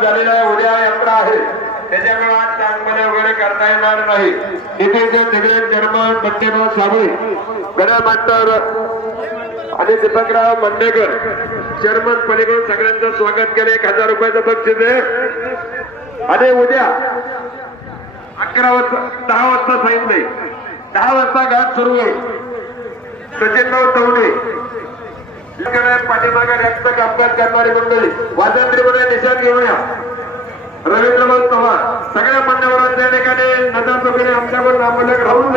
सुरुवात झालेला आहे. उद्या यात्रा आहे त्याच्यामुळे आज चांगले वगैरे करता येणार नाही. इथे जे सगळे चेअरमन बंडेराव साबळे गणा मास्टर आणि दीपकराव मंडेकर चेअरमन पलीकडून सगळ्यांचं स्वागत केले. 1000 रुपयाचं बक्षीस आहे. आणि उद्या 11 वाजता 10 वाजता सांगितले 10 वाजता घाट सुरू होईल. सचिनराव तवडे पाठीमागे रक्त कामकाज करणारी मंडळी वाजंत्रीमध्ये निशाण घेऊया. रवींद्रनाथ पवार सगळ्या मान्यवरांच्या ठिकाणी नजर चुकीने आमच्यावर नामोल्लेख राहून